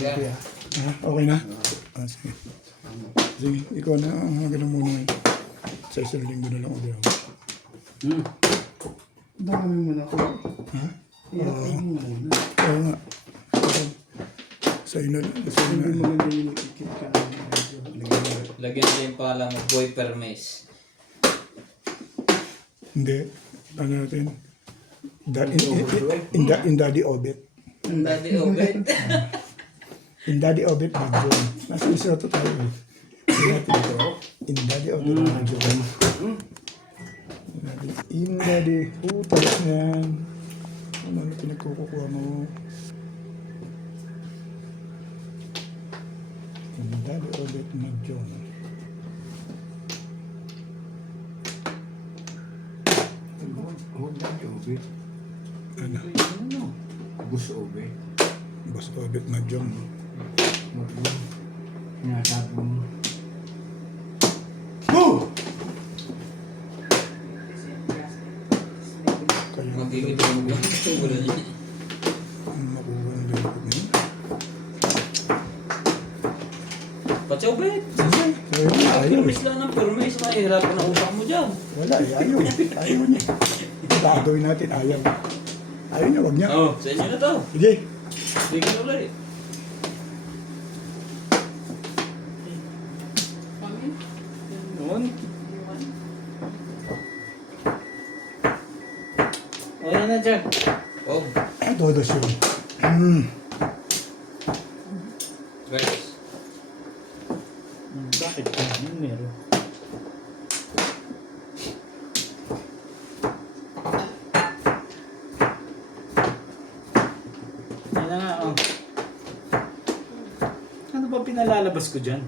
kuya. Okay na? Sige. Sige, ikaw na. Ganun muna ngayon. Sa isang linggo na lang ulit. Dami mo na ko. Ha? Iyak mo na. Oo nga. Sa ina. Hindi maganda yung ikit ka. Lagyan din yung pangalan mo, Boy Permes. Hindi. Ano natin? In Daddy Obet. Ang Daddy Obed. In Daddy Obet Magyon. Nasa isoto tayo eh. In Daddy Obet Magyon. In Daddy. Talas na yan. Ano pinagkukukuha mo? In Daddy Obet Magyon. Huwag na Obe. Ano? Bus Obe. Boss Obet Magyon. Huwag mo. Sinasabi mo. Boom! Kaya Magiging mo yung tubulo niya. makuha ng lingkod niya. Pati Obed. Ayaw eh. Permes lang ng Permes. Mahirapan na usap mo dyan. Wala eh. Ayaw niya. Gagawin natin. Ayaw. Ayaw niya. Wag niya. Oh, sa inyo na to. Sige. Bigyan ulit. Noon. O yan na dyan. Oh, Todo siya. guys. Bakit ka? Ano meron? Yan na nga, oh. Ano ba pinalalabas ko dyan?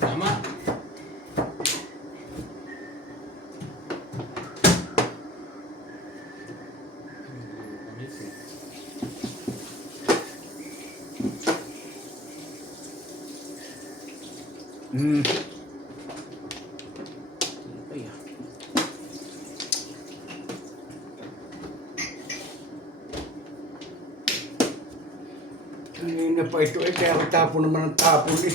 Tama. Ay, ah. Kanina pa ito eh, kaya tapon naman ang tapon eh.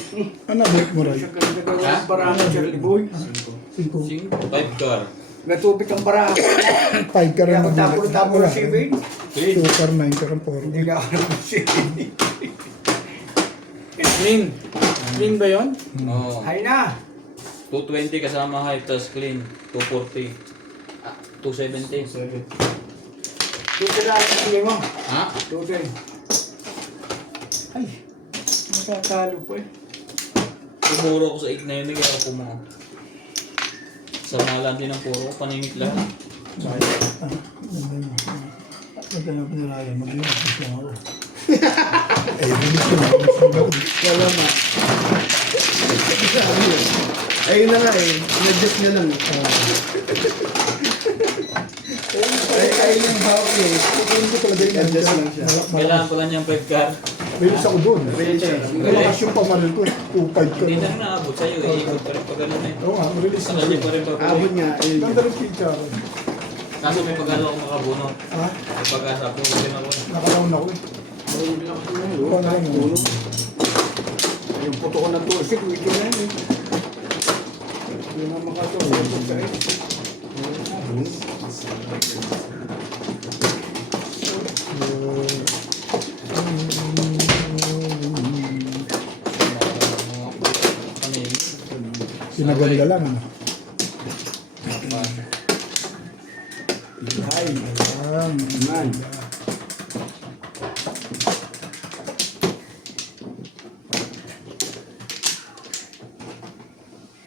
Ano break mo rin? Sa ganda Ha? gawin parang Charlie Boy. 5 5 car. May tubig ang baraha. ka Kaya rin. ako tapon ng sibig. 2 car, 9 car, 4. Hindi na ako ng sibig. Clean. Clean ba yun? Oh. Hay na! 220 kasama high plus clean. 240. 270. Dito na ang sibig mo. Ha? Dito eh. Ay, makakalo po eh. Pumuro ko sa 8 na yun. Kaya ako pumuro. Sa malan din ang puro. Paningit lang. Pagka na pinarayan, mag-iwas lang ako. Bilis ko na. Wala ma. Ayun na nga eh. Nag-adjust na lang. Ayun yung hawak eh. Hindi ko talaga yung Adjust lang siya. Kailangan ko lang yung 5 car. Bilis ako doon. Release siya. Malakas yung pamaril ko. 2.5 ka. Hindi na naabot sa'yo. Iikot pa rin pa ganun eh. Oo nga, release na Hindi siya. pa rin pa Abot niya. Ayun. Ganda rin picture. Kaso may pag-alo ako makabuno. Ha? May pag-asa po din ako. Nakalaon ako eh. Ikaw na lang yun. Yung puto ko ng tusik, wiki na yun eh. Yun ang mga tusik sa eh. Pinaganda lang ano. Ay, Ayan. man.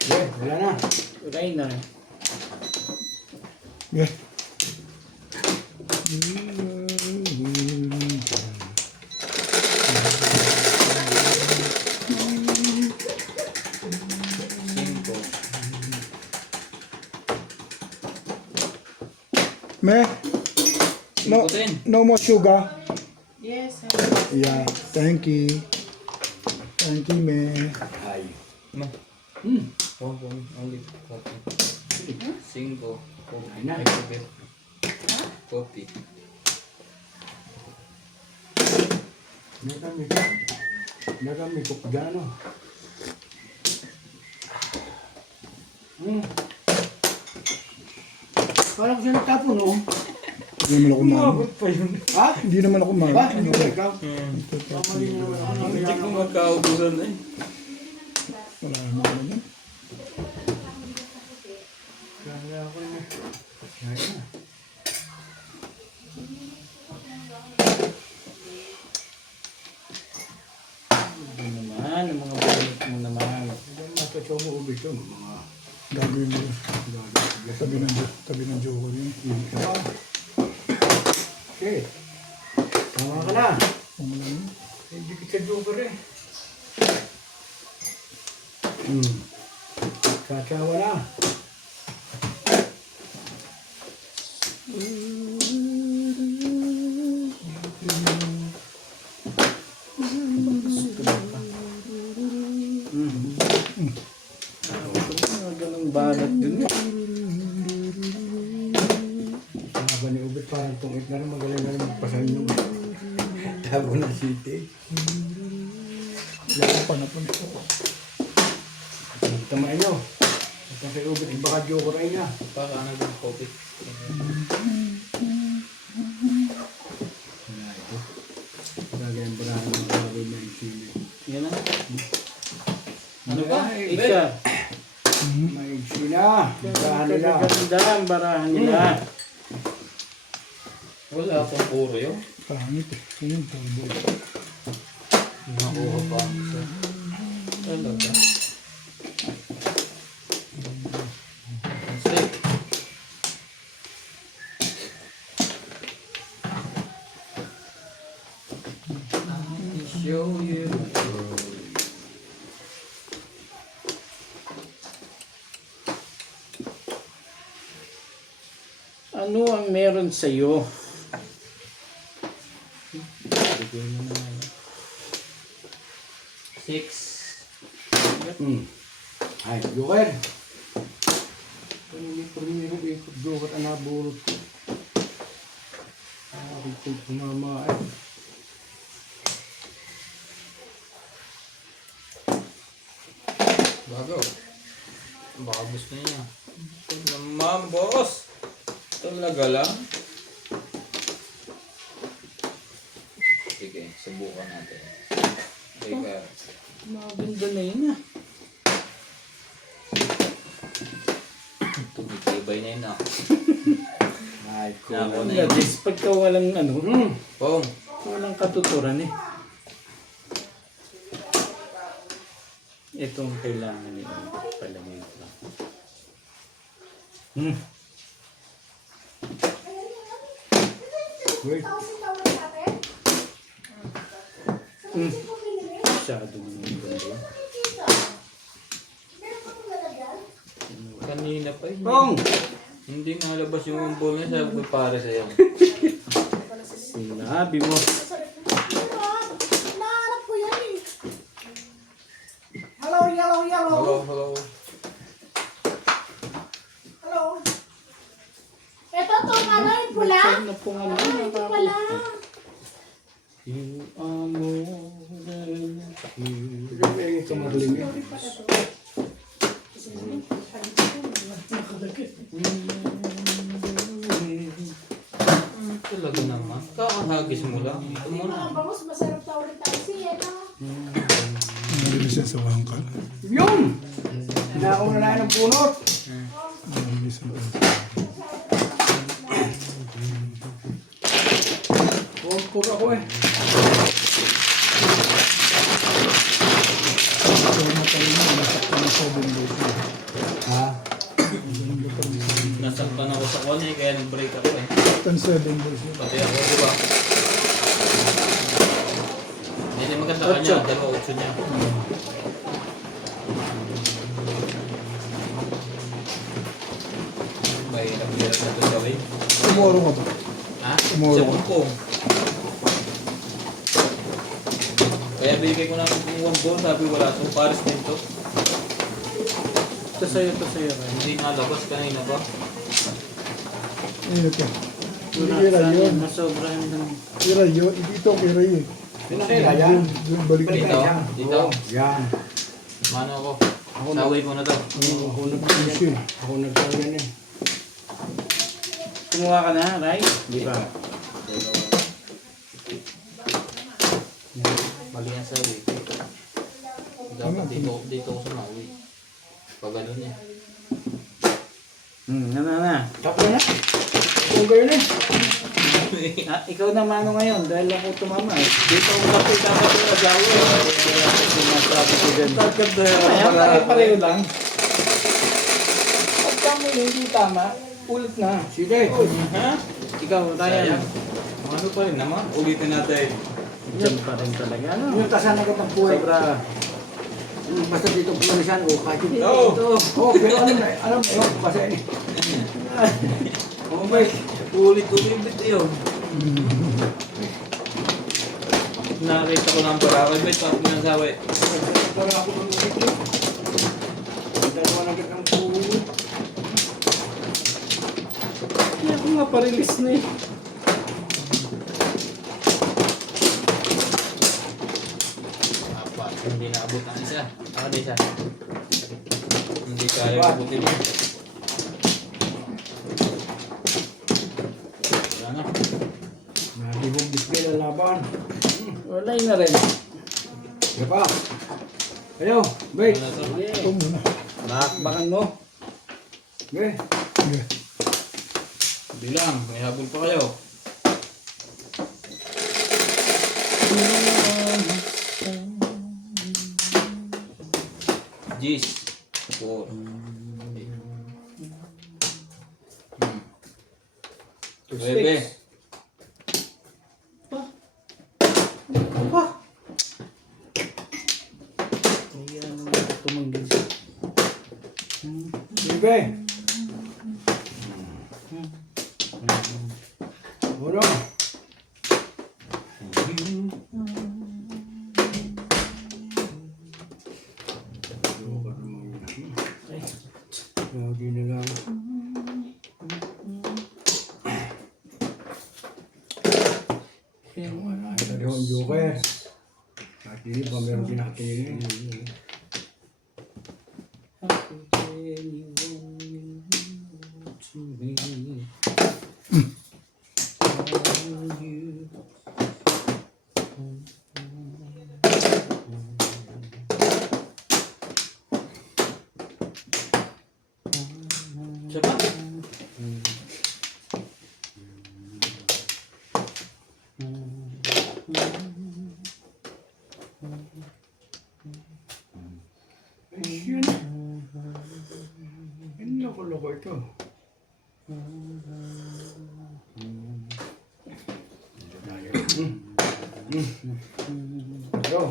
Yeah, wala na. Ulayin na rin. Yeah. Me, no, no more sugar. Yes, sir. Yeah, thank you. Ang kime. Ay. No. Hmm. Only coffee. 5. Coffee. Ay na. Ay, coffee. Coffee. Nagamit ko pa dyan, oh. Hmm. Parang siya nagtapon, oh. Hindi naman ako maano. Umabot pa yun. Ha? Hindi naman ako maano. Ba? Hindi ba ikaw? Hindi ko magkaubusan eh. Wala naman naman. Kaya ako na. Kaya na. Ano naman, ang mga balik mo naman. Hindi matotoo mo ubi ito, mga Gagawin mo. Tabi ng joker yun. Okay. Tama ka na. Kung wala yun. Hindi kita joker eh. Kakawa na. Mga ganong balat dun. Haba ni Ubit parang tungit na rin. Magaling na rin magpasal nyo. Tago na city. Wala pa na po nito. Tamain nyo. At ang kay Ubit, baka joker ay na. Para ano yung coffee. Wala ito. Lagay ang barahan ng bago na yung sili. Yan na. Ano ba? Isa. May sina. Barahan nila. Ganda ang barahan nila. Wala pang puro yun. Pangit eh. Yun, turbo. Nakuha pa. Talaga. Steak. I'll show you. Ano ang meron sa'yo? Bigay mo na nga. 6. Ay, joker. Primero ikot joker ang naburot ko. Ay, ito pumama ay. Bago. Baka gusto niya. Ito naman, boss. Talaga lang. Sige, subukan natin. Teka. Maganda na yun ah. Tumitibay na yun ah. Ay, Nako na Yeah, yun. this pagka walang ano, Pong. walang katuturan eh. Itong kailangan nila palagay ko lang. Wait. Masyado naman ganda. Kanina pa yun. Pong! Hindi nalabas yung ball niya. Sabi ko pare sa'yo. Sinabi mo. Nahanap ko yan eh. Hello, yellow, yellow. Hello, hello. Hello. Ito to, ano yung pula? Saan na po nga Ito pala. You are more than you. Ikaw ba yung kamarling eh? Talaga naman. Kakahagis mo lang. Ito Mga muna. bangus, masarap na ulit tayo siya, no? Nabilis yan sa wangkal. Yun! Nauna na ng punot. Nabilis yan. Pur ako eh. So, matalim na. Nasakta na 7 days. Ha? Nasakpan ako sa kanya kaya nag-break ako eh. Nasaktan 7 days. Pati ako, di ba? Yan yung maganda kanya. 2-8 niya. Mahirap-hirap na ito gawin. Tomorrow ka ba? Ha? Tomorrow. Sa Hong Kong. Kaya Kaya bigay ko namin kung 1 doon, sabi wala to. Paris din to. Ito sa'yo, Ray. Hindi nalabas kanina ba? Ayun ito. Wala Kira sa yun. nasobrahan ng... Kira yun. Dito kira yun. Pinakila yan. Yung balik Dito. na. Dito. Oo, yan. Mano ako. Ako na. Saway ko na to. Ako nagsayan. Ako nagsayan eh. Kumuha ka na, Ray? Di ba? Mali yan sabi. Dapat dito ako sa mawi. Pag ganun niya. Na. Tapos na. Kung gayon eh. Ah, ikaw na mano ngayon dahil ako tumama eh. Dito ako kapit dapat yung asawa. Sinasabi ko din. Ayan, Pare-pareho lang. Pagka mo hindi tama, ulit na. Sige. Ha? Ikaw, Ryan. Sayang. Ano pa rin naman? Ulitin natin. Diyan pa rin talaga. Ano? Yung tasan agad ng buhay. Sobra. Basta dito pulanisan o kahit hindi. Oo. Ito. Oh, pero alam mo, basta yun. Oh my. Ulit yun. Nakita ko ng barakay. Wait, tapos ng sawi. Para ako mamulit yun. Dalawa na agad ng buhay. Hindi ako nga pa-release na eh. Apat. Hindi naabot ang isa. Ako na isa. Hindi kaya abutin mo. Wala na. Nalibog display na laban. Wala na rin. Sige pa. Ayaw, wait. Wala na to. Ito muna. Bakbakan mo. Okay. Sige. Hindi lang. May habol pa kayo. Gis. 4. Bebe. Ayan naman ito tumanggi. Sige. Uno. Lagi na lang. Wala ito rin yung joker. At hindi pa meron pinakatingin. Siapa? Ayun. Ang loko-loko ito. Ito.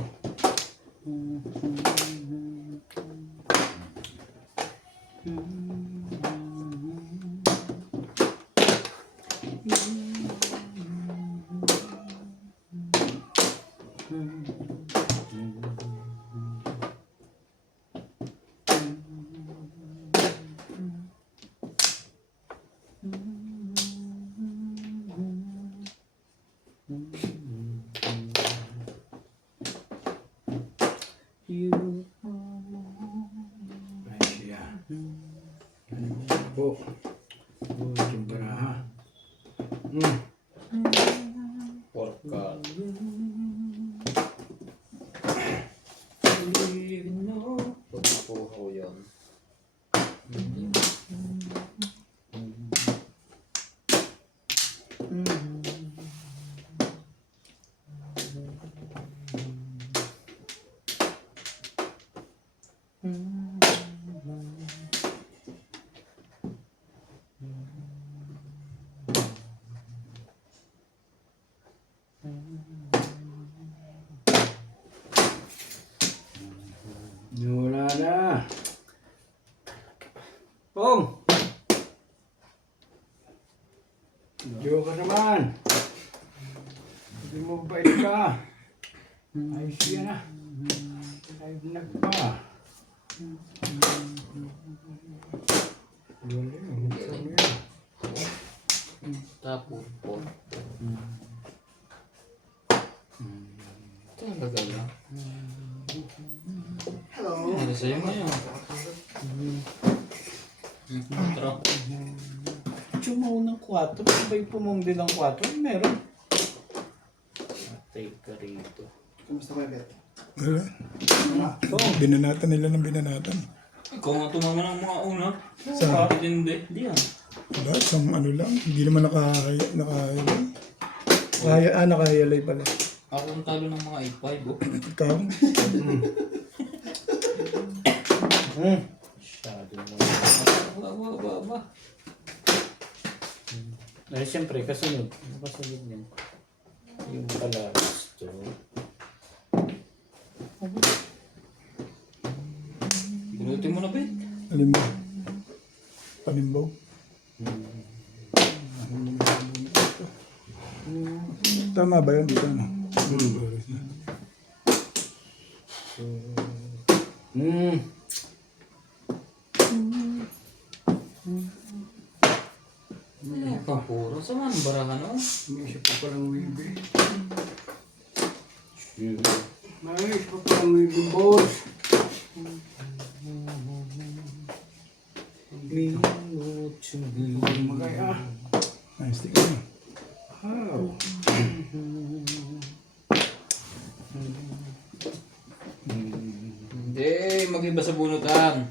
Ay siya. Po. Oh, timbaraha. Porka. Pagkakuha ko yun. Wala na. Pong! Joker naman. Hindi mo bait ka. Ay siya na. Aba. Tapos po. Talaga lang. Hello. Ano sa'yo ngayon? Tara. Chumaw ng 4. Sabay pumong din ng 4. Meron. Patay ka rito. Kamusta kayo, Bet? Wala. Binanatan nila ng binanatan. Ikaw nga tumama ng mga una. Saan? Bakit hindi? Hindi yan. Wala, isang ano lang. Hindi naman nakahayalay pala. Ako ang talo ng mga 8-5 oh. Ikaw? Masyado mo. Aba. Ay, siyempre, kasunod. Ano kasunod niyan? Yung pala gusto. Bunutin mo na, Bet. Alin mo? Panimbaw? Tama ba yun dito? No? Puro. Saan ang barahan oh? May isa pa palang wibi. May isa pa palang wibi, boss. Magaya. Nice, tingnan mo. How? Hindi, mag-iba sa bunutan.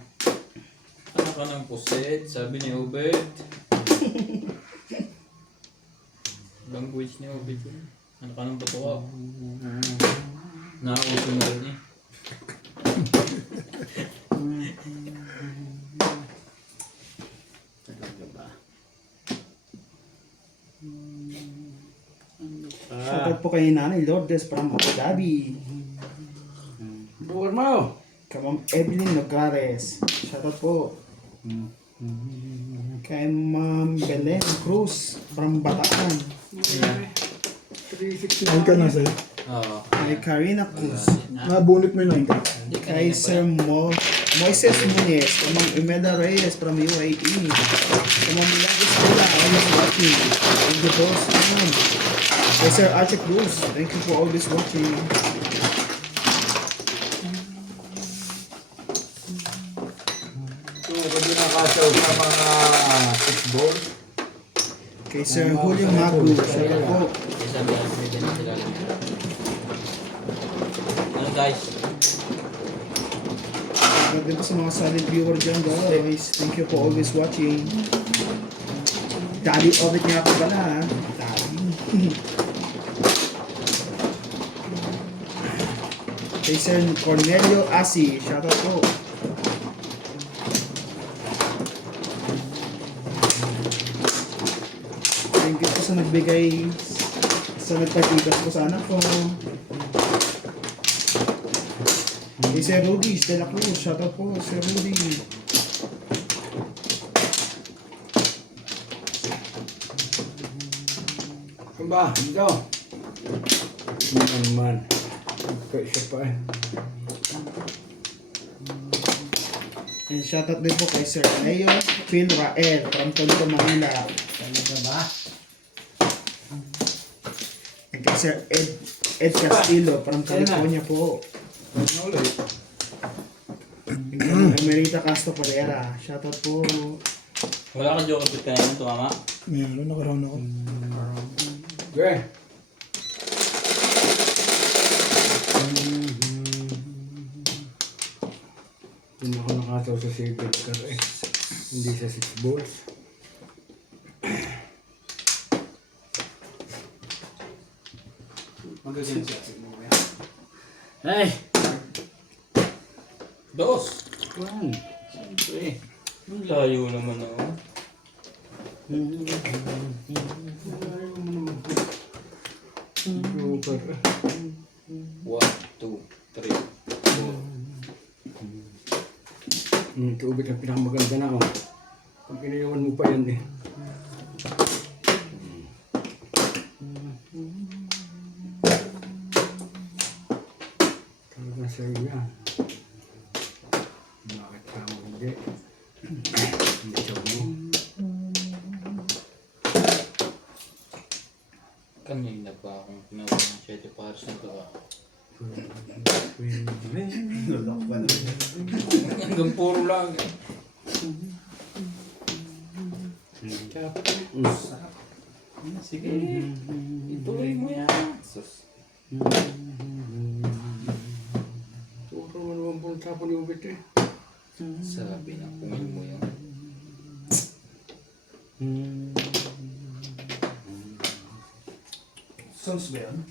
Ano ka ng puset? Sabi ni Obed. Language ni Obed yun. Ano ka ng bato ka? Nakauso na rin eh. Talaga ba? Shoutout po kay Nanay Lourdes from Abu Dhabi. Bukan mo. Kay Ma'am Evelyn Nogales. Shoutout po. Kay Ma'am Belen Cruz from Bataan. 360. Ayun ka na sa'yo. Oo. Kay Karina Cruz. Nabunot mo yun, ayun ka. Kay Sir Moises Muniz from Ma'am Imelda Reyes from UAE. Kay Ma'am Milagros Cola, always watching. Thank you boss. Kay Sir Archie Cruz, thank you for always watching. Ito, pwede nakasaw sa mga football. Kay Sir Julio Magu, shoutout po. Kaya sabi natin may ganyan sila lang. Ano guys? Maganda po sa mga solid viewer dyan guys. Thank you for always watching. Daddy Ovid nga po pala ha. Daddy. Kay Sir Cornelio Asi, shoutout po. Thank you po sa nagbigay sa nagpatikas po sa anak ko. Kay Sir Rudy de la Cruz, shoutout po Sir Rudy. Ano ba? Dito. Ano naman. Kaya siya pa eh. And shoutout din po kay Sir Leo Phil Rael from Tondo, Manila. Talaga ba? And kay Sir Ed Castillo from California po. Ano ulit? And kay Emerita Castro Pereira, shoutout po. Wala ka joke bit kanina, tumama? Meron, nakaroon ako. Okay. Hindi ako nakasaw sa safety car eh. Hindi sa 6 balls. Magaling siya. Ay! Dos! Juan! Siyempre. Ang layo naman ako. Super. 1, 2, 3, 4. Tubig ang pinakamaganda na ako. Pag pinayawan mo pa yan eh. Talaga sa'yo yan. Hindi. Hindi siya mo. Kanina pa akong pinawa ng 7 pares na ito ah. Hanggang puro lang eh. Sige, ituloy mo yan. Sus. Turo mo naman po tapon yung ubit eh. Sabi na kungay mo yun. Sons ba yan?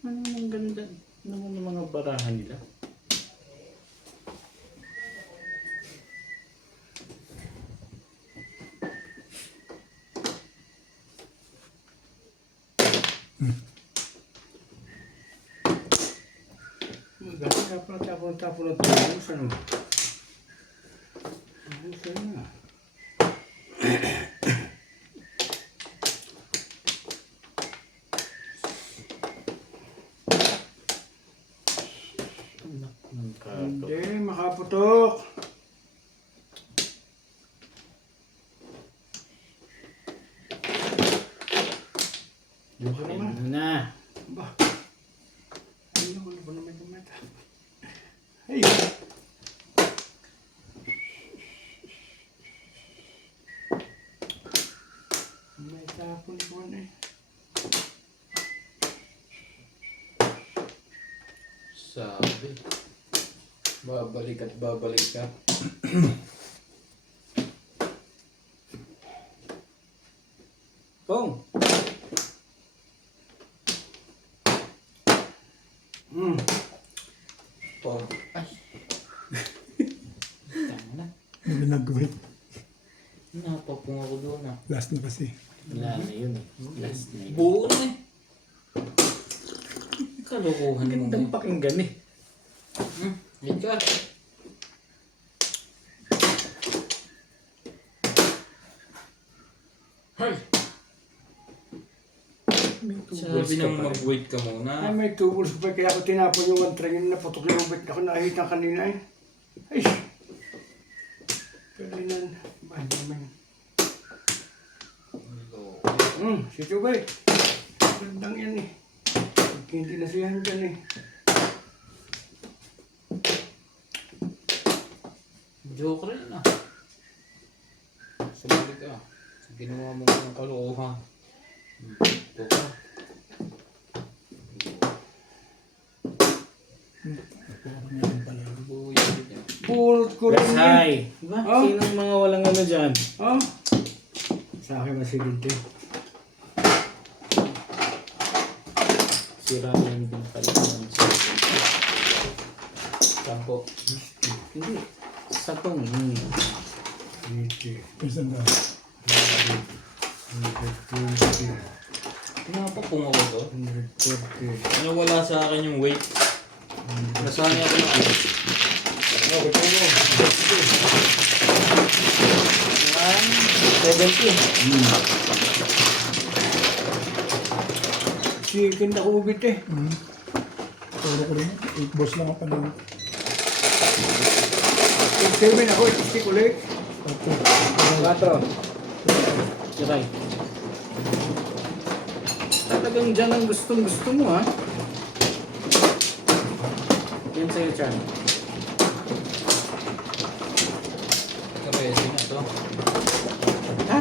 Ano ang ganda naman ng mga barahan nila? Gano'n tapon na tulong. Ano? Ano sa'yo na? Ng kato. Hindi, makaputok. Yung ka naman. Ano na? Ba? Ano ba naman yung mata? Hey! May tapon po na eh. Sabi. Babalik at babalik ka. Pong! Oh. Ay. Tama na. Hindi nag-wait. Napapung ako doon ah. Last na kasi. Wala na yun eh. Last na yun. Buo na eh. Kalokohan mo Gandang eh. pakinggan eh. Yan ka. Hey! Sabi nang mag-wait ka Ay, muna. may tubos pa kaya ako tinapon yung one train na putok yung ubit ako nakita kanina eh. Ay! Kalinan. Bahay naman. Si Chubay. Gandang yan eh. Hindi nasiyahan dyan eh. Joke rin ah. Sumali ka. Ginawa mo ng kalokohan. Ito ka. Buyan yan. Pulot ko rin eh. Hi! Diba? Oh. Sinong mga walang ano dyan? Oh? Sa akin masilid eh. Sira lang din pala ng Sampo. Hindi. Satong. Person na. Pinapapung ako to. 140. Ano wala sa akin yung weight? Nasaan niya ako na weight? Oh, ito mo. 170. Chicken na ubit eh. Turo ko rin. 8 balls lang ako kanina. 7 ako, stick ulit. 4. Siray. Talagang dyan ang gustong gusto mo ha. Yan sa'yo, Chan. Kapesi na to. Ha?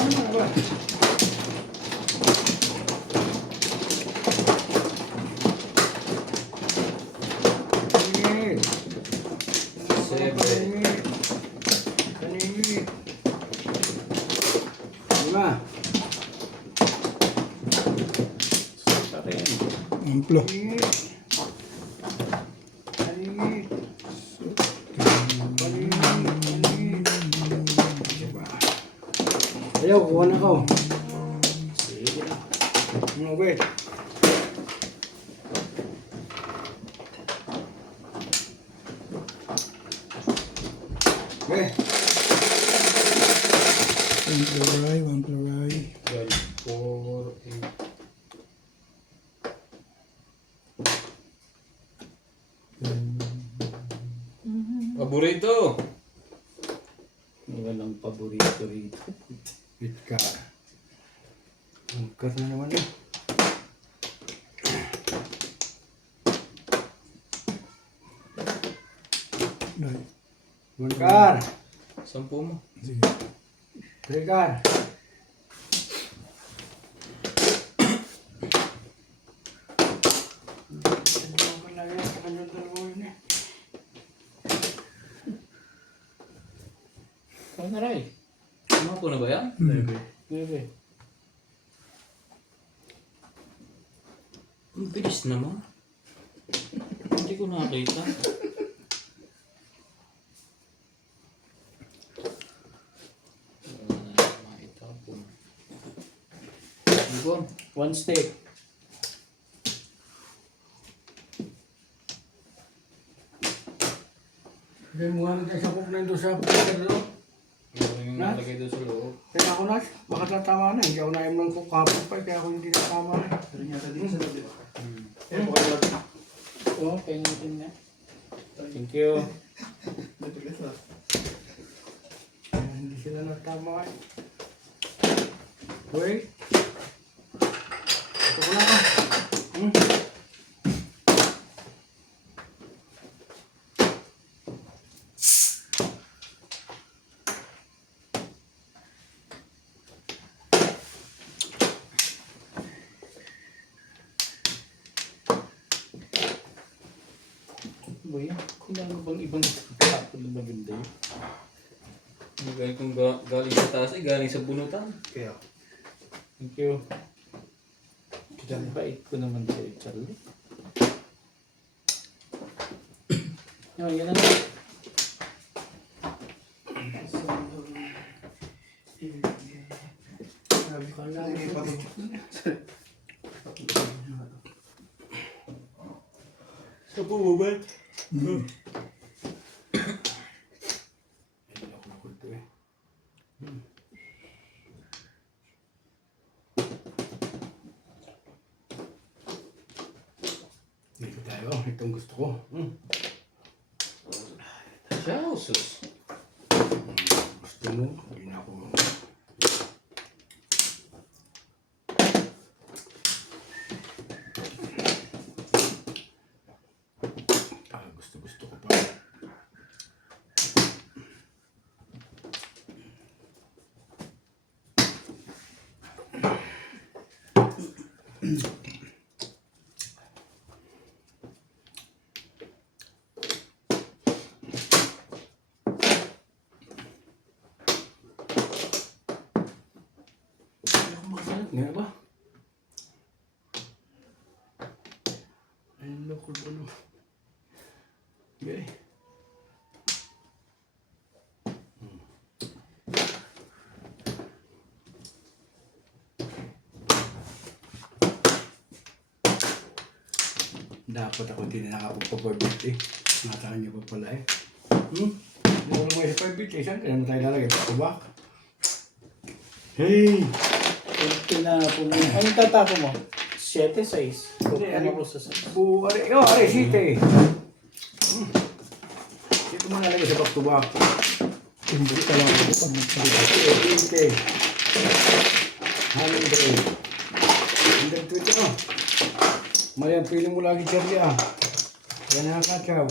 Ano ba? Kaningit. 7. Kaningit. Kaningit. Lima. Pa rin. Amplo. Kaningit. Kaningit. Kaningit. Diba? Ayaw, kuha na ko. Sige na. Mga wait. Eh, One pluray. 12, 4, 8. Paborito! Walang paborito rito. hit ka. Angkat na naman eh. Dahil. Angkat! 10 mo. Sige. Angkat! Ano na rin? Tumapo na ba yan? Bebe. Ang bilis naman. Hindi ko nakakita. Wala na maitapon. Ibon. One step. Hindi mo nga naging sabok na doon sa pagkakar doon. Ibon yung Na? nalagay doon sa loob. Kaya ako na, baka tatama na. Hindi ako naimang ko kapag pa, kaya ako hindi natama na. Oo, kaya natin na. Thank you. Hindi sila natama eh. Wait. Ito ko na ka. Ano yan? Kailangan bang ibang tapon na maganda yun? Galing kung galing sa taas eh, galing sa bunutan. Kaya. Thank you. Ang bait ko naman sa'yo, Charlie. No, yan na. Sabi ko lang eh. Sa bubabay. Dito tayo. Itong gusto ko. Chausus. Gusto mo? Hindi na ako. Gusto ko pa. Nga ba? Ayun, loko ko no. Okay. Dapat ako din na nakapagpa-birthday. Natakan niyo pa pala eh. Hindi ko naman sa birthday. Saan kaya naman tayo lalagay? Back-to-back. Hey! Tinapon mo. Anong tatapo mo? 7, 6. Hindi, Ano ano? ko sa 6? Are, site. Dito mo nalagay sa back-to-back. Hindi ka lang ako pag nagsalita. Site. Halong break. Hanggang tweet ako. Mali ang feeling mo lagi, Charlie ah. Yan ang kakatsaw.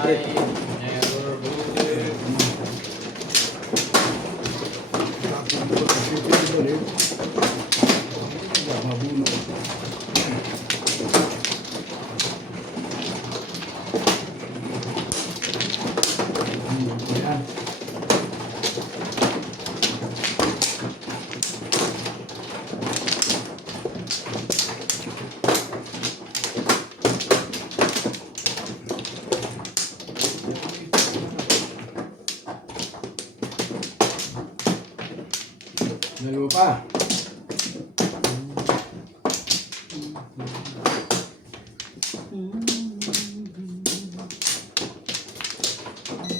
I never voted. pa.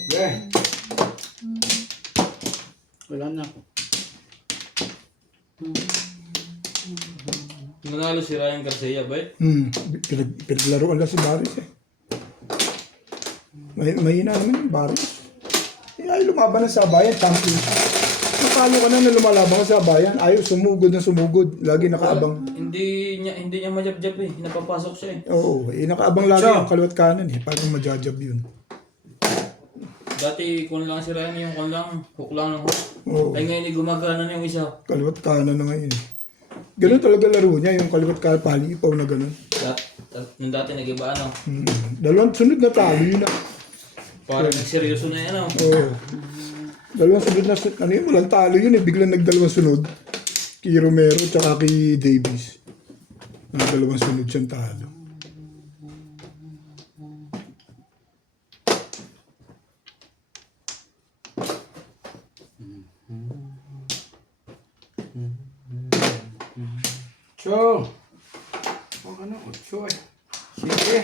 Okay. Wala na. Nanalo si Ryan Garcia, ba? Pinaglaruan lang si Baris eh. Mahina naman yung Baris. Ay, lumaban na sa bayan, champion. Nakalo ka na lumalaban ka sa bayan. Ayaw, sumugod na sumugod. Lagi nakaabang. Hindi niya majab-jab eh. Napapasok siya eh. Oo, nakaabang lagi yung kaliwat kanan eh. Parang majajab yun. Dati kung lang si Ryan yung kung lang, hook lang ng hook. Oo, Ay ngayon gumagana na yung isa. kaliwat kanan na ngayon eh. Ganun talaga laro niya, yung kaliwat kanan, palipaw na ganun. Nung dati nag-iba ano. Dalawang sunod na talo yun na. Parang nagseryoso na yan ano. Oo. Dalawang sunod na, ano yun, walang talo yun eh. Biglang nagdalawang sunod. Kay Romero tsaka kay Davis. Dalawang sunod siyang talo. So, huwag ano, 8 eh. Sige.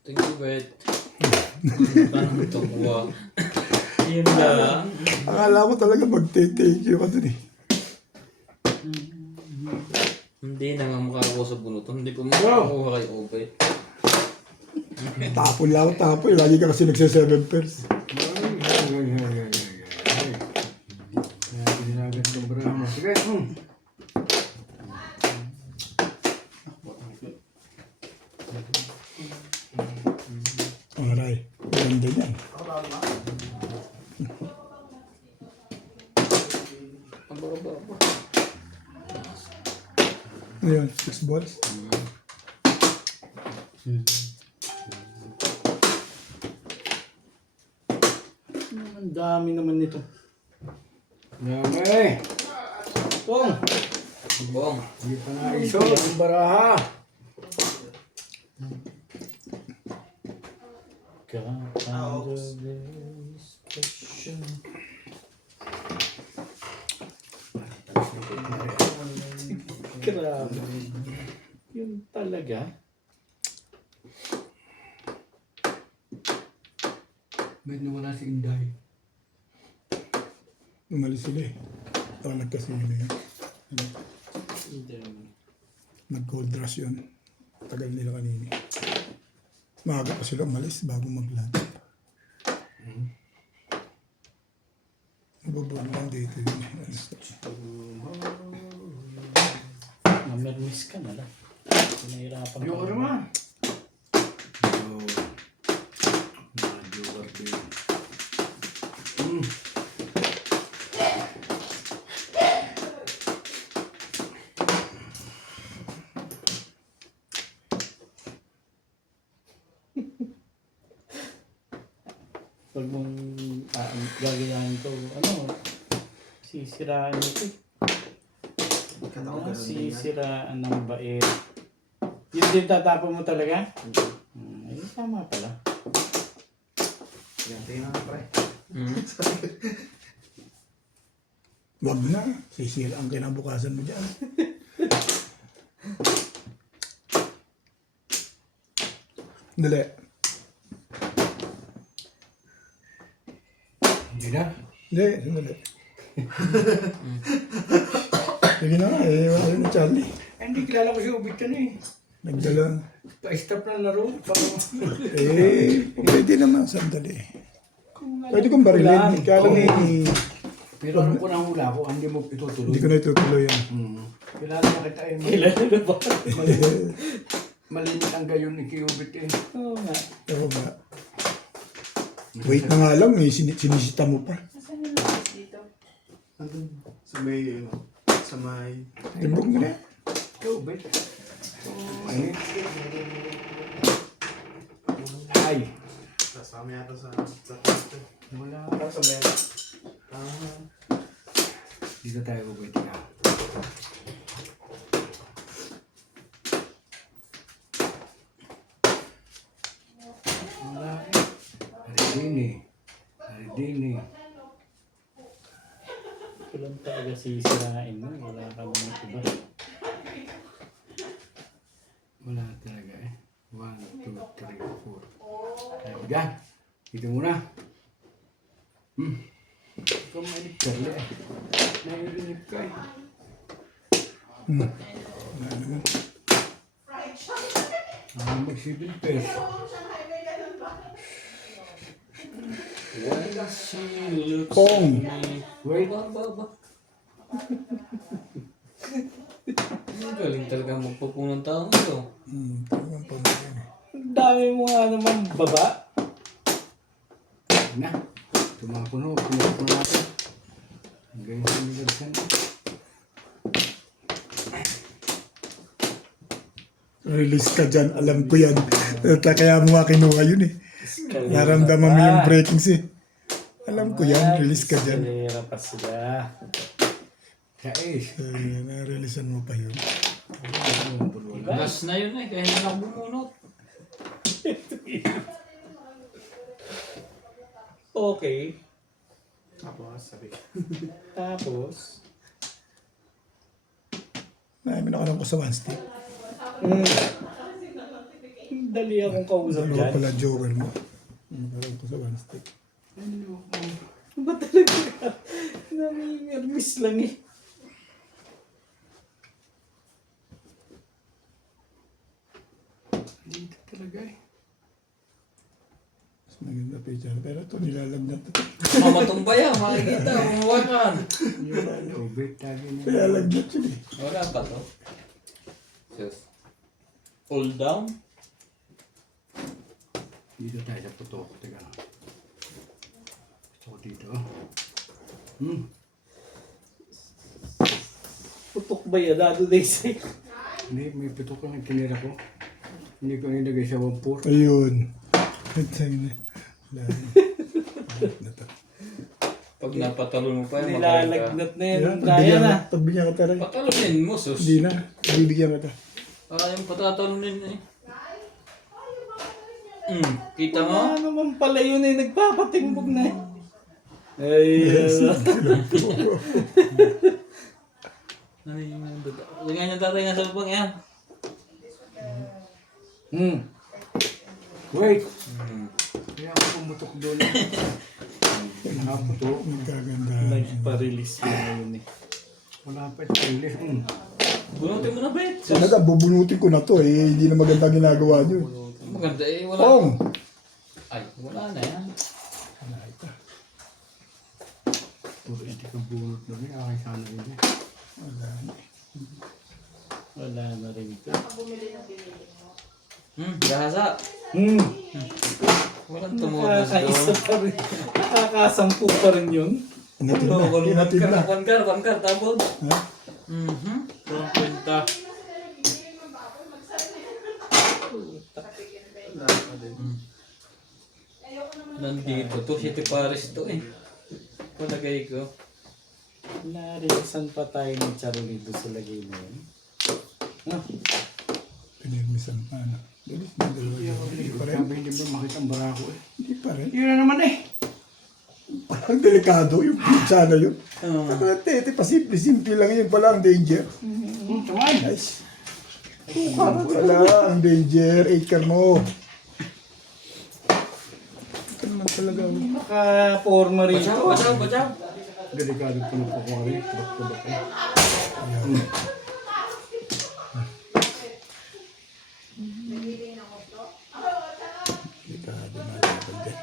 Thank you, Bet. Parang tuwa. Yun lang. Akala ko talaga mag-take you ka dun eh. Hindi na nga makakuha sa bunutan. Hindi pa makakuha kay Obe. Tapon lang, tapon. Lagi ka kasi nagsa-7 pairs. Sige. Aray, ganda niyan. Ayan, 6 balls. Ang dami naman nito. Dami. Pong! Bong. Hindi pa na iso ang baraha. Grabe. Yun talaga. Ba't nawala si Inday? Umalis sila eh. Parang nagkasino yun. Nag-gold rush yun. Tagal nila kanina. Maaga pa sila umalis bago mag-lunch. Nababuan lang dito yun. Namermis ka na lang. Pinahirapan Yung ka. naman. Medyo garbi. Pag mong gagayahin ko, ano, sisiraan ito. Sisiraan ng bait. Yun din tatapon mo talaga? Ay, tama pala. Wag na. Sisira ang kinabukasan mo dyan. Dali. Hindi na. Hindi, sandali. Sige na nga eh. Wala yun ni Charlie. Ay, hindi kilala ko si Ubit ka na eh. Nagdala. Pa-stop na laro. Pwede naman. Sandali. Pwede kong barilin. Kala ni... Pero alam ko na hula ko, hindi mo itutuloy. Hindi ko na itutuloy yan. Kilala na kita eh. Kailan na ba? Malimit ang gayon ni Ubit eh. Oo nga. Oo nga. Wait na nga lang. Sinisita mo pa. Sa may, sa may, Timbog mo na. Ubit. Ay. kasama yata sa tato. Wala. Sa may, Dito tayo pwede na. Wala eh. Haridini. Ito lang talaga sisirain mo. Wala ka naman iba. Wala talaga eh. 1, 2, 3, 4. Ayaw dyan. Dito muna. Ikaw mainip ka eh. Naiinip ka eh. Wala naman. Mag-7 pesos. Pong! Wait. Ba. Ang galing talaga magpapunong tao ito. Talagang pamilya eh. Ang dami mo nga naman baba. Na. Tumapuno natin. Ang ganyan sa nilagsan. Release ka dyan, alam ko yan. Kaya mo nga kinuha yun eh. Naramdaman mo yung breakings eh. Alam ko yan, release ka dyan. Eskalera pa sila. Kais. Na-releasean mo pa yun. Gas na yun eh, kaya hindi na ako bumunot. Okay. Tapos, sabi. Tapos, Namin ako ng ko sa one stick. dali akong kausap Dalawa dyan. pala joker mo. Nakaroon ko sa one stick. Ba talaga? Nami-nervous lang eh. Dito talaga eh. Mas maganda picture. Pero ito nilalagnat. Mamatumba yan, makikita, umuwakan. Tubig tayo na. Nilalagnat yun eh. Wala pa to. Just pull down. Dito tayo sa putok. Teka lang. Gusto ko dito. Putok ba yan? Dado days eh. Hindi, may putok lang ang tinira ko. Hindi ko nilagay sa 1-4. Ayun. Sabi na. Wala na. Na to. Pag napatalon mo pa yan, Nilalagnat na yan. Yan, Kaya na. pagbigyan ka tayo. Patalunin mo, sus. Hindi na. Bibigyan ka ta. Yung patatalunin eh. Kita mo? Ano naman pala yun eh. Nagpapatimbog na eh. Ay, Ay, ganyan tatay nga sa lupang yan. Wait! Kaya ako pumutok doon. Nakaputok. Nagkaganda. nagpa-release na yun eh. Wala pa ito. Bunutin mo na, Bet. Sana bubunutin ko na to eh. Hindi na maganda ginagawa nyo. Maganda eh, wala. Pong! Ay, wala na yan. Puro hindi ka bunot doon. Aking sana rin eh. Wala na rin ito. Gahasa. Walang tumulog Nakakaisa doon. pa rin. Nakakasampu pa rin yun. Inatid na. Inatid na. Bangkar, tapos. Ha? Kurang kwenta. Nandito to, City Paris to eh. Palagay ko. Narilisan pa tayo ng Charolito sa lagay na yun. Pinirmisan pa na. Dalis na dalawa yun. Hindi pa rin. Sabi hindi ba makita ang barako eh. Hindi pa rin. Yun na naman eh. Parang delikado yung pizza na yun. Ano na tete, pasimple-simple lang yun pala ang danger. Tamay. Nice. Wala ang danger. 8 ka mo. Ito naman talaga. Naka-forma rin ito. Bacaw. Delikado po na po ko rin. Tulok eh. Delikado na dapat din.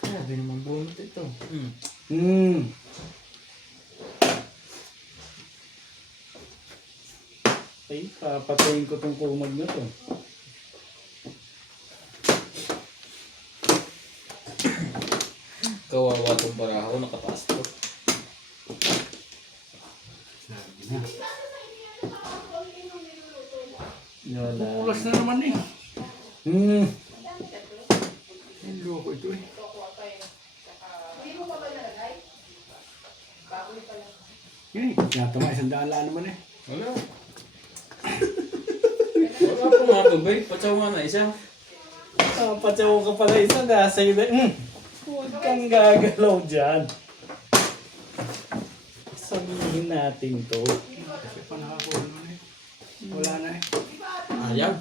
Grabe naman bunot ito. Ay, papatayin ko tong kumag na to. Kawawa tong baraho, nakataas to. Sabi na. Wala. Oras na naman eh. Hmm. Ang loko ito eh. Yun eh, tinatama, 100 lang naman eh. Wala. Wala po nga to, bay. Patsaw nga na isa. Patsaw ka pala isa na sa'yo na. Huwag kang gagalaw dyan. Sabihin natin to. Kasi pa nakakuha naman eh. Wala na eh. Ayaw.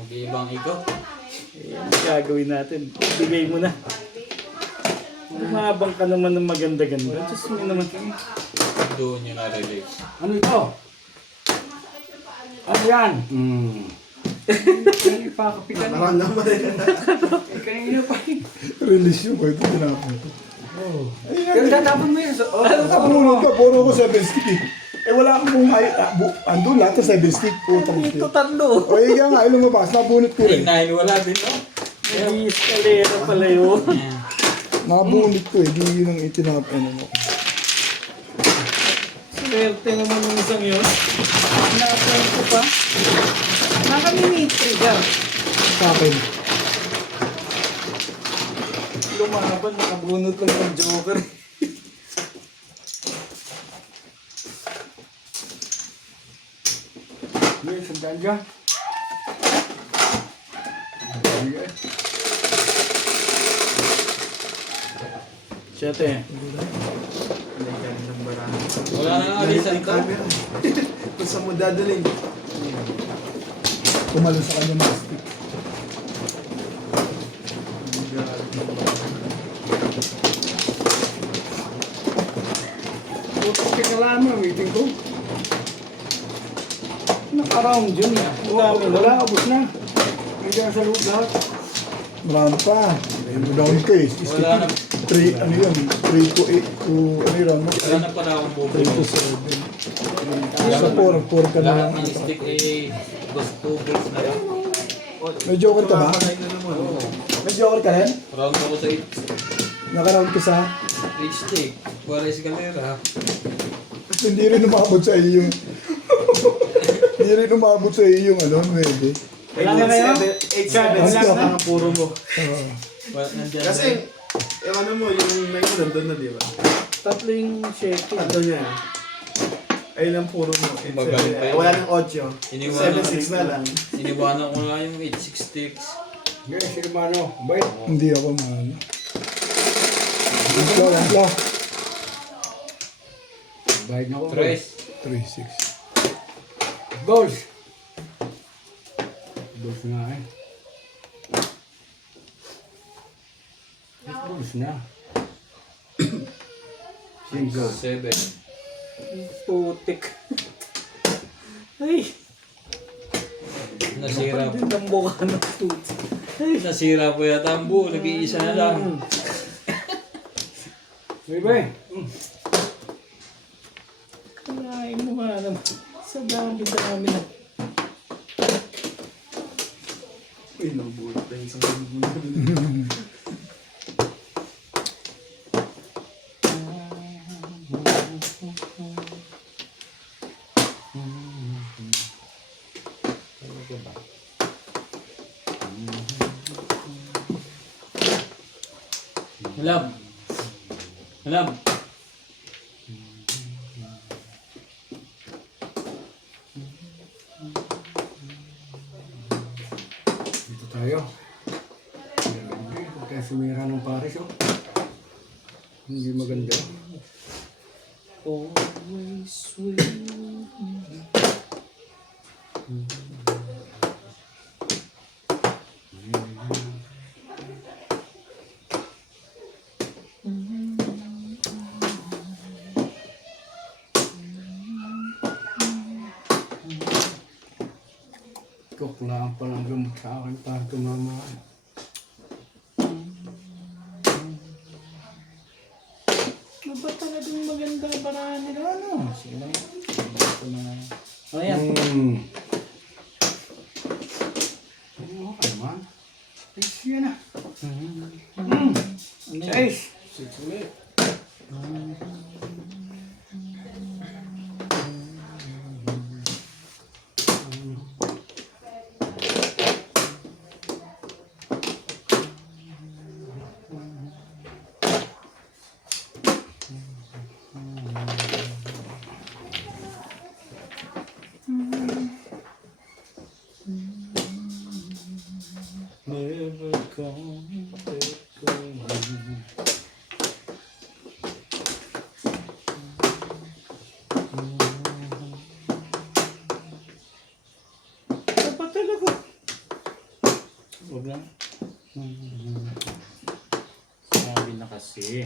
Mag-iibang ikot. Eh, ano gagawin natin? Bigay mo na. Umabang ka naman ng maganda-ganda. Diyos mo naman. Doon yung na-relate. Ano ito? Ano yan? Kanina pa kapitan. Parang naman. Kanina pa. Release yung ito, tinapon ko. Pero tatapon mo yun. Nabunod ka, puro ko 7 stick eh. Eh wala akong andun lahat sa 7 stick. Putang Ito stick. tatlo. O iya nga, ay lumabas, nabunot ko rin. 9 wala din, no? May eskalera pala yun. Nabunot ko eh, di yun ang itinapon mo. Swerte naman ng isang yun. Nasaan ko pa. Naka-mini-trigger. Sa akin. Lumaban, nakabunot lang ng Joker. May sandaan dyan. Siyete. Wala na nga rin sa ito. Kung saan mo dadaling. Kumalo sa kanya mga stick. Putok kailangan mo, meeting ko. Naka-round yun. Ang dami na. Wala, ubos na. Nandiyan sa loob lahat. Marami pa. Down ko eh. Stick Wala na. 3, ano yun? 3 to 8 to, ano yun? Wala na pala akong 3 bubulo. to 7. Sa 4 ka na Lahat lang. ng stick eh, gusto balls na lang. May joker ka ba? Oo. May joker ka rin? Round ako sa 8 Nakaround ka sa... stick. Wala eskalera. Hindi rin umabot sa iyo yung... Hindi rin umabot sa iyo yung ano, pwede. Wala na kayo? 8-7. Wala na. Ang puro mo. Wala nandyan. Kasi, yung ano mo, yung may mo nandun na, di ba? Tatlo yung shaky. Tatlo niya. Ayun ang puro mo. Magaling pa yun. Wala nang 8. Iniwanan 7-6 na lang. Iniwanan ko nga yung 8-6 sticks. Yes, si Romano. Bait. Hindi ako mahal. Wala. Bait na ko. 3. 3, 6. Balls. Balls nga eh. Balls na. Single. 7. Putik. Ay, Nasira. din ang mukha ng putik. Ay, Nasira po yata ang buo. Nag-iisa na lang. May ba eh? kalahin mo nga naman. Sa dami-dami na. Uy, nabuhat na yung isang bulan. Alam. Alam. Dito tayo. Huwag tayo sumira ng Paris oh. Hindi maganda. Always with me. Kukulaan pa lang gamot sa akin para tumama. Ano ba talagang maganda barahan nila? Ano? Sige lang. Ito na. Ano yan? Okay man. Ayos yan ah. Ano yan? Ayos. 6 ulit. Dapat talaga. Huwag lang. Sabi na kasi.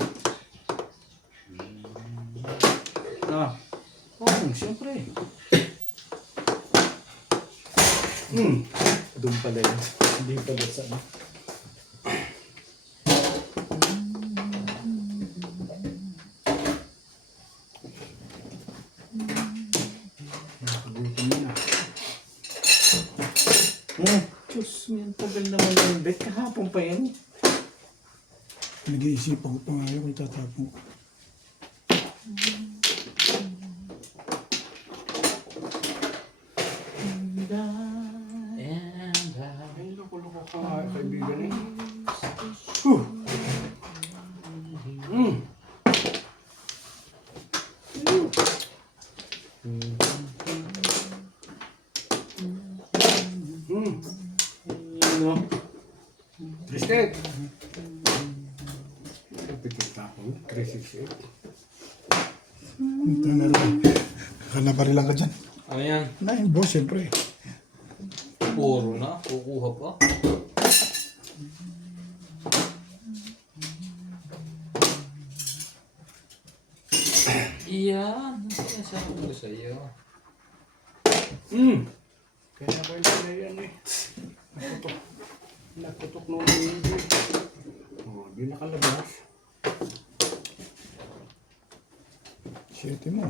Siyempre. Doon pala yun. Hindi pala sa ano. Diyos, yan tagal naman yung bet. Kahapon pa yan. Nag-iisipan ko pa nga yun kung tatapon ko. Ay, loko-loko ka nga, kaibigan eh. Ano? Tristek! Pikit na ako, 368. Ito na rin. Kanabarilan ka dyan. Ano yan? Na yung boss, siyempre. Puro na. Kukuha pa. Iyan. Sinasabi ko sa'yo. Kaya ba yung pala yan eh? Nakutok. Nakutok nung hindi. Oh, di nakalabas. Siyete mo.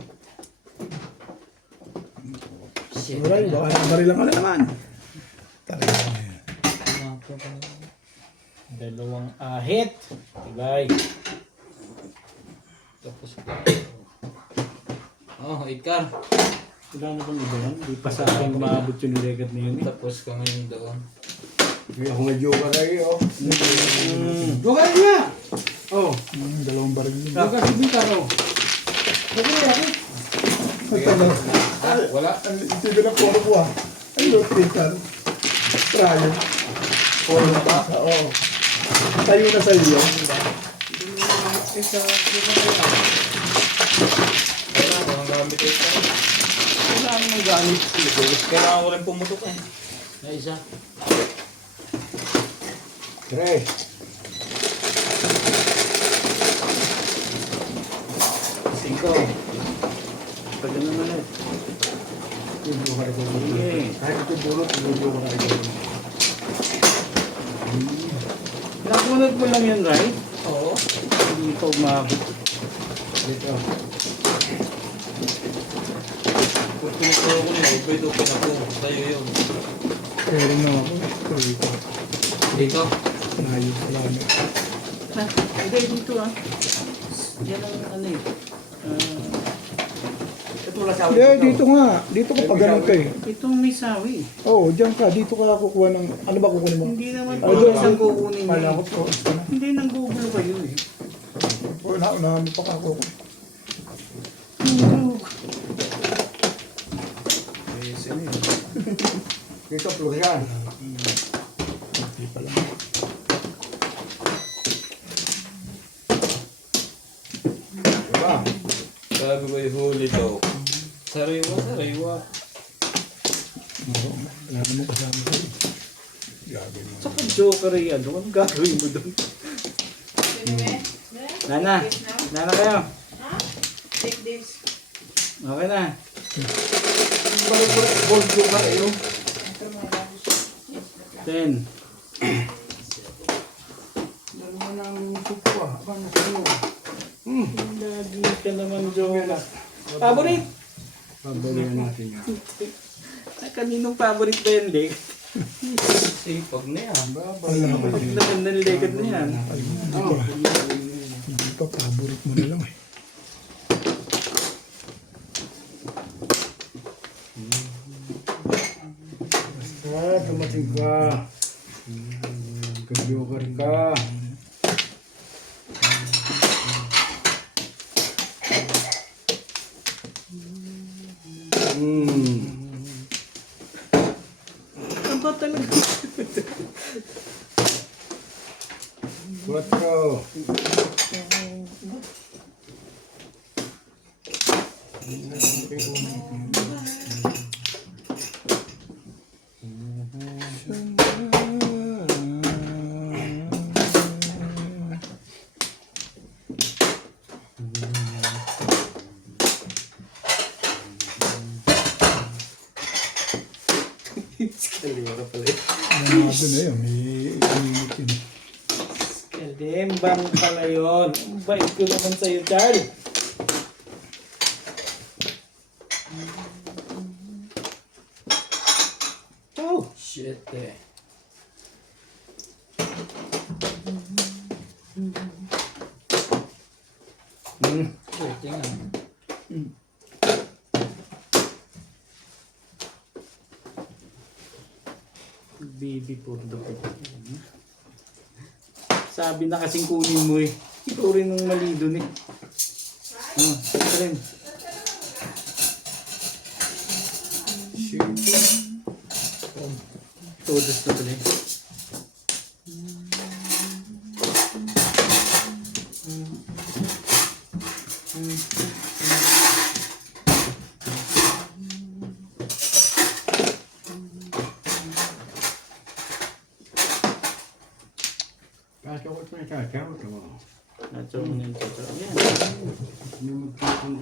Shit. Alright, baka nakabarilan ka na naman. Talaga na yan. Dalawang ahit. Tibay. Tapos oh, Ikar. Wala na bang iba yan? Di pa sa akin maabot yung niregat na yun eh. Tapos ka ngayon doon. Hindi ako nga-joker ay oh. Joker niya! Oh, Dalawang baril yun. joker si Bitar oh. Wala. Hindi ko na puro po ah. Ay, look, Peter. Trial. Puro na ba? Oo. Tayo na sa iyo. Wala. Walang gamit ito. Wala nang gamit. Kailangan ko rin pumutok eh. Na isa. Tres. Cinco. Pagka naman eh. Yung joker ko. Sige. Kahit ito bunot, yung joker ay Nakunod mo lang yan, right? Oo. Hindi pa umabot. dito. Kung pinagkaroon ko na, iba ito pinako. Sa'yo yun. Pero na ako. Dito. Dito. Nayo. Wala na. Hindi, dito ah. Yan ang ano eh. Ito wala sa Hindi, dito nga. Dito ka pag ganun ka eh. Itong may sawi. Oo, dyan ka. Dito ka kukuha ng... Ano ba kukunin mo? Hindi naman Ay, po doon. isang kukunin Pala niya. ko po. Hindi nang gugulo kayo eh. Unahan mo pa ka ako. Dito, Florian. Hindi pa lang. Diba? Sabi ko yung huli daw. Sariwa, sariwa. Oo. Wala naman kasama ko. Gabi mo. Sa joker yan, ano gagawin mo doon? Nana, nana kayo. Take this. Okay na. Balik-balik, gold joker eh, no? 10. Dalawa ng supo ah. Abang sa'yo. Lagi ka naman, joker. Favorite? Pabalihan natin yan. Ay, kaninong favorite ba yan, Lek? Sipag na yan. Wala naman. Pag naman naliligad na yan. Ay, hindi pa. Hindi pa. Paborit mo na lang eh. Basta, dumating ka. Mag-joker ka. Ang ba talaga? Kalero pala yun. Ano na yun, may inimit yun. Kalembang pala yun. Ang bait ko naman sa'yo, Charlie. Oh, shit eh. Swerte nga. Baby for the Sabi na kasing kunin mo eh. Ikaw rin ang mali dun eh. Ito rin. Todos na pala eh. Kasi ako ito na kakaw. Ito mo. Nacho mo na yung chacho. Yan. Hindi magkakon.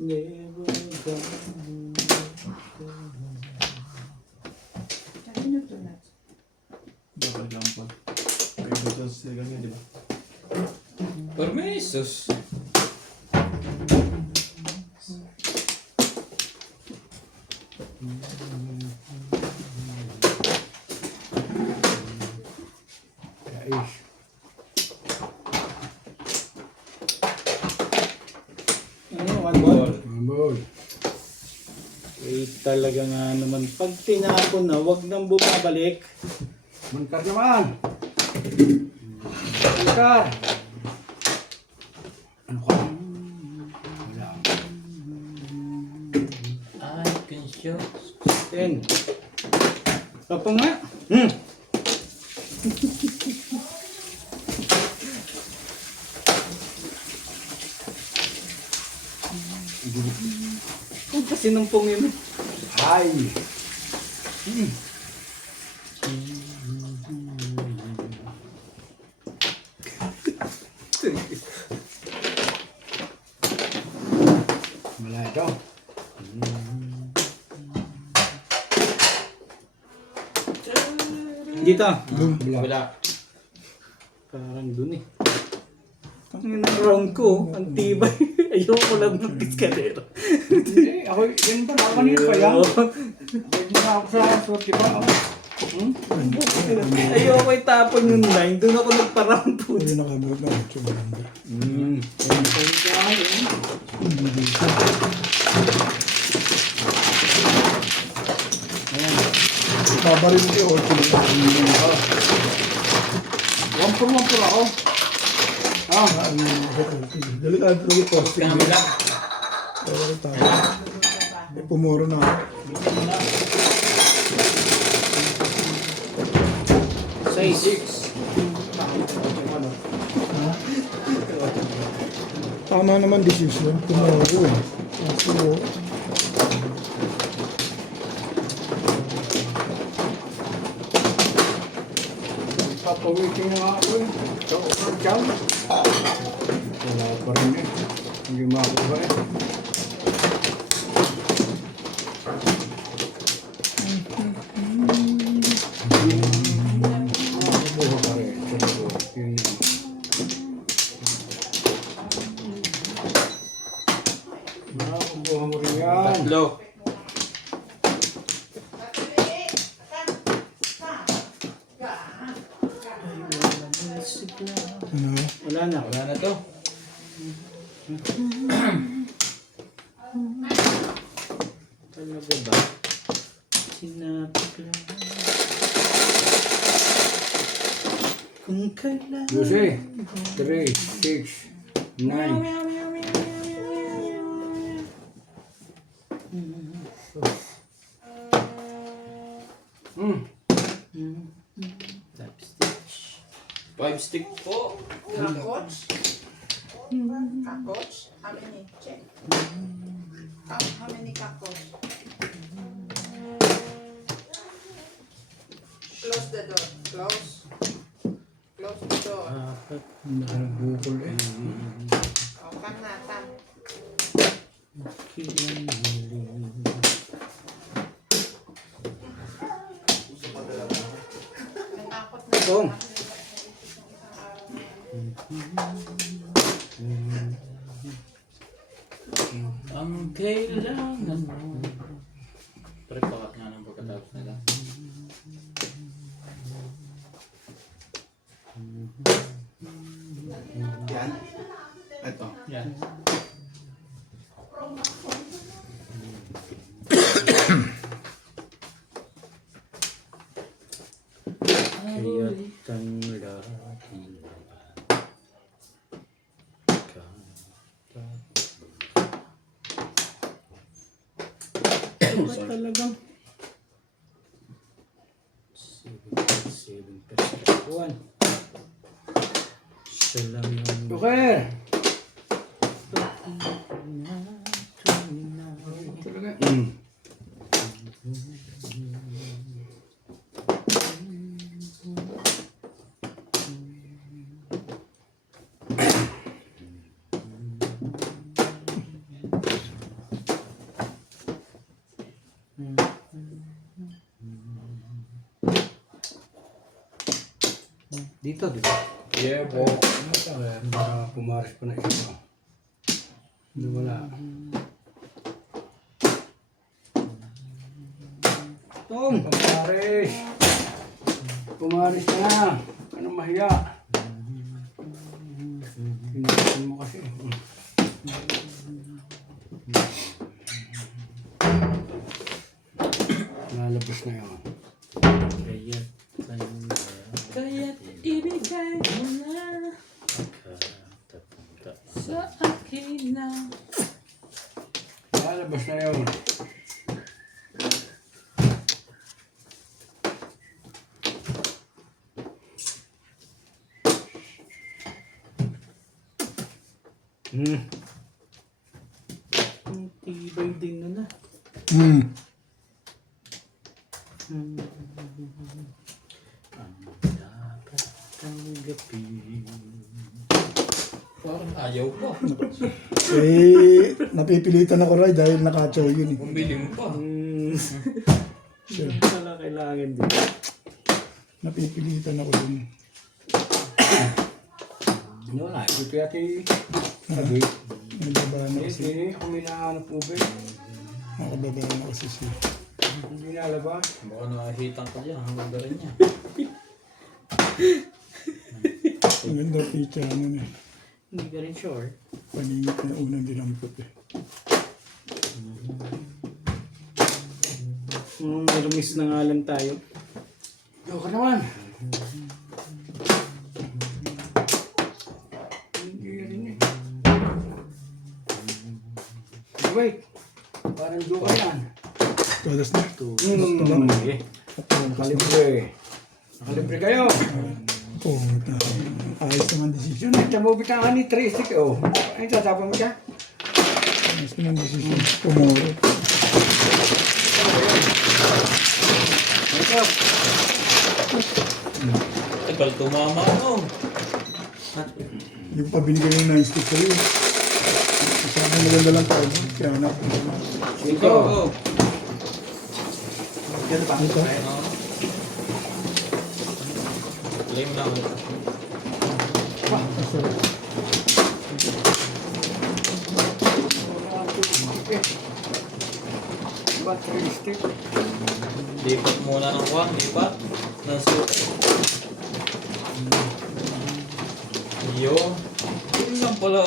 Never gone. Dapat lang pa. Kaya dito sa ganyan, di ba? Permisos. Kais. Ano, one ball? Mamboy. Wait, talaga nga naman. Pag tinapon na, wag nang bumabalik. Mangkar naman. Mangkar. Ano ka? Wala. I can show. 10. Tapos nga. Kung kasi nung pungin. Ay. Wala ito. Dito. Wala. Parang dun eh. Ang round ko, ang tibay. Ayoko lang ng diskalero. Hindi, ako, yan pa na, kanina pa yan. Hindi na ako sa sorti pa. Ayoko itapon yung line. Doon ako nagpa-round po. Hindi nakabot na. Ito maganda. Babarin ko yung orto na. Wampur ako. Delikado lang ito. Kamila. Pero tayo. Pumuro na ako. Say 6. Tama naman decision. Pumuro eh. Kaso, Papawitin na ako eh. So, dyan. Wala pa rin eh. Hindi makuha eh. Makuha pa rin. Yun yun. Makuha mo rin yan. Tatlo. ano, Wala na. Wala na to. Talaga ba? Sinapit lang. Kung kailan. 12, 3, 6, 9, Lipstick. 5 stick po. Coach? Coach? How many? Check. How many coach? Close the door. Close. Close the door. Nakalabukol eh. Oh, come na, come. Natakot na. Tom. Ang kailangan mo. Pero pakat nga ng pagkatapos nila. Yan. Ito. Yan. Kaya't ang lagi Ba't talagang 7%. Siya lang yung Okay. Talaga. dito, di ba? Yeah, po. Pumaris pa na ito. Hindi wala. Tom! Pumaris! Pumaris na! Anong mahiya? Pinasin mo kasi. Nalabas na yun. Kaya't ibigay mo na sa akin na. Nalabas na yun. Ang tibay din na. Ang dapat tanggapin. Parang ayaw pa. Eh, napipilitan ako rin dahil nakachaw yun eh. Bumili mo pa. Sure. Wala kailangan din. Napipilitan ako dun. Hindi wala. Ito yati sabi. Nababa na kasi. Hindi ako minahanap ubay. Nakababa na kasi siya. Hindi nalabas. Baka nakahitang ka dyan. Ang ganda rin niya. Ang ganda pizza ano na. Hindi ka rin sure. Paningit na unang dinampot eh. May rumis na nga lang tayo. Yo ka naman. Hindi rin eh. Wait. Parang do ka yan. Todas na. Nakalibre. Nakalibre kayo. Oo, ayos naman decision. Yun, nagtamo bitangan ni Tristic. Oh. Ay, tatapon mo siya. Ayos naman decision. Tomorrow. Ito. Tagal tumama no. Hindi ko pa binigay yung 9 sticks sa'yo. Sa akin maganda lang tayo. Kaya anak. Ito. Yan pa. Ito. Claim lang. Masarap. Ba't Tristic? Lipat muna ng kwan. Lipat. Naso. Yun. Yun lang pala.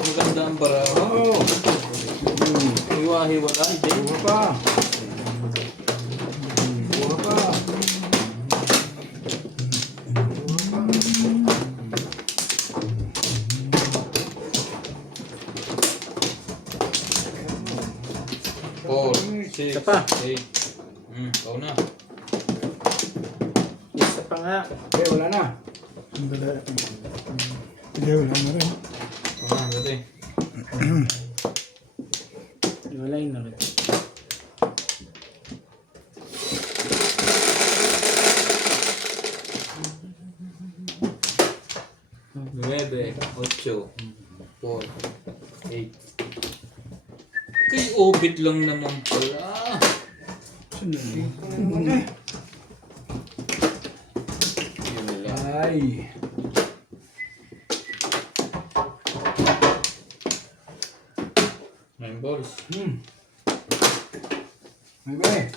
Maganda ang baraha. Oo. Hiwa-hiwala. Hindi. Buha pa. Buha pa. Four, six, Isa pa. 8. Ikaw na. nga. Okay, wala na. Sandali. Hindi, wala na rin. Ah, gati. Wala yun na rin. Nueve, ocho, 4, 8. Kay obit lang naman pala. Sandali. Yun lang. Ay. Nine balls. May bay.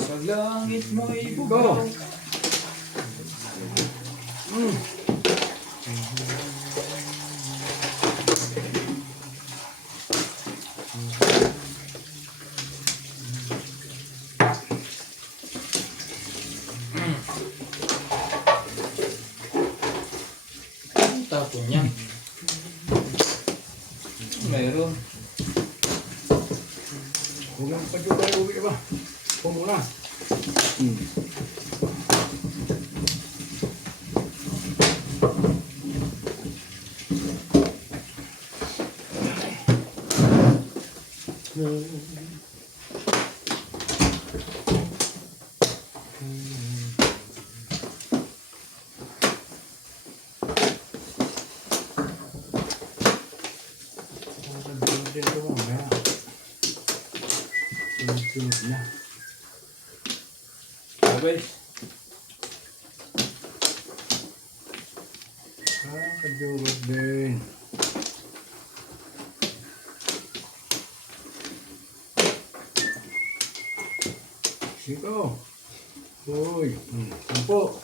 Sa langit mo'y bugaw. Ang tapon niya. Meron. Huwag lang pa tayo uwi ba? Huwag mo na. Dito mamaya. Sunod na. Okay. Kajugot din. Siko. Uy. Sampo.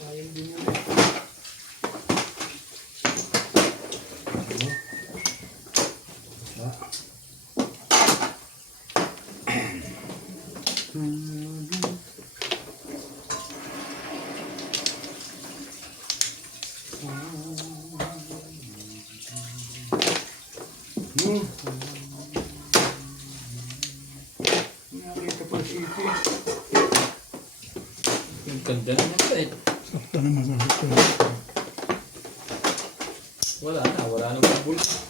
Sayang din yun eh. Ano? Ba? Nakita pa si Iti. Yung ganda naman ito eh. Sakta na masakit. Wala na pang bulsa.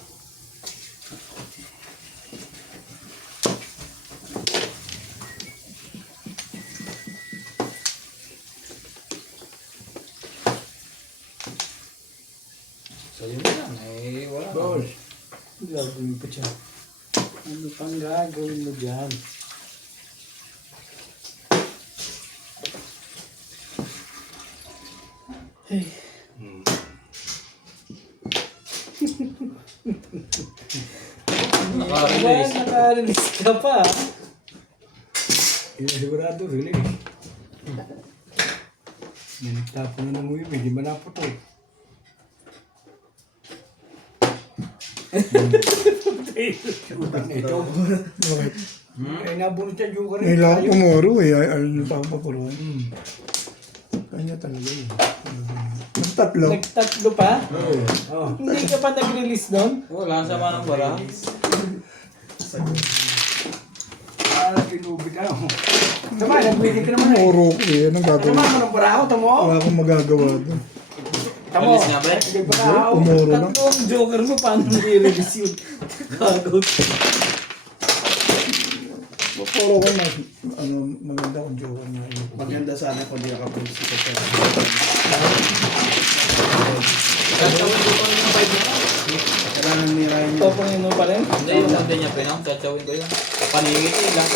So yun lang, eh wala na. Boss. Gagawin pa siya. Ano pang gagawin mo dyan? Naka-release. Naka-release ka pa. Sigurado rin eh. Nagtapo na ng uwi, hindi man napo to. Ito. Bakit? Ay, nabunod siya yung rin. Nila ako pumuro eh. Ano pa ako papuro. Kanya talaga eh. Nagtatlo. Nagtatlo pa? Oh. Hindi ka pa nag-release nun? Wala sama ng bara. Ah, pinubit ako. Tama, nagbitin ka naman eh. Pumuro ko eh. Anong Tama gagawin? mo ng paraho, tamo. Wala akong magagawa doon. Tamo. Alis nga ba? Nagparaho. Pumuro lang. Tatlong joker mo, paano nire-release yun? Kagaw. Puro ko mas maganda kung joker na yun. Maganda sana kung di nakapulis ito sa Tatawin ko pa rin yung 5 na. kailangan nirahin niya. Topong yun pa rin? Hindi, yung hindi niya pinang. Tatawin ko yun. Paningit eh. Lang